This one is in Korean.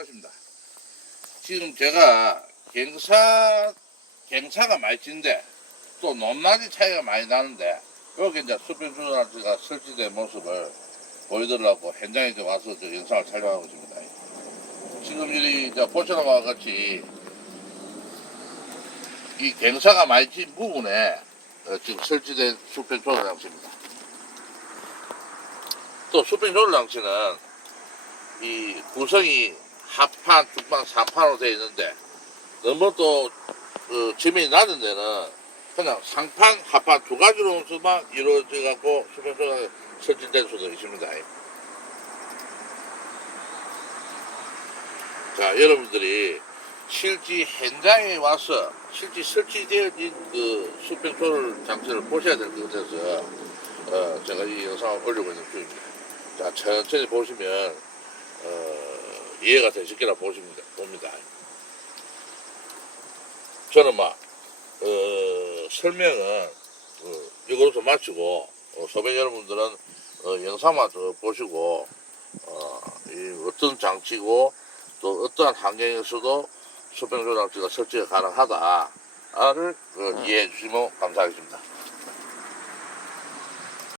반갑습니다. 지금 제가 갱사, 갱사가 많이 찐데 또 높낮이 차이가 많이 나는데 여기 이제 수평조절지가 설치된 모습을 보여드리려고 현장에 좀 와서 저 영상을 촬영하고 있습니다. 지금 이 이제 보시는 것과 같이 이 갱사가 많이 찐 부분에 어, 지금 설치된 수평조절 장치입니다. 또 수평조절 장치는 이 구성이 하판, 중판, 상판으로 되어 있는데 너무 또 어, 지면이 낮은 데는 그냥 상판, 하판 두 가지로서만 이루어져 갖고 수평조절이 설치될 수도 있습니다. 자, 여러분들이 실제 현장에 와서 실제 설치되어진 그 수평조절 장치를 보셔야 될 것 같아서 어, 제가 이 영상을 올리고 있는 중입니다. 자, 천천히 보시면 어, 이해가 되실게라 보십니다. 봅니다. 저는 막 어, 설명은 어, 이거로서 마치고 어, 소변 여러분들은 어, 영상만 더 보시고 어, 이 어떤 장치고 또 어떠한 환경에서도 소변 조장치가 설치가 가능하다를 어, 이해해 주시면 감사하겠습니다.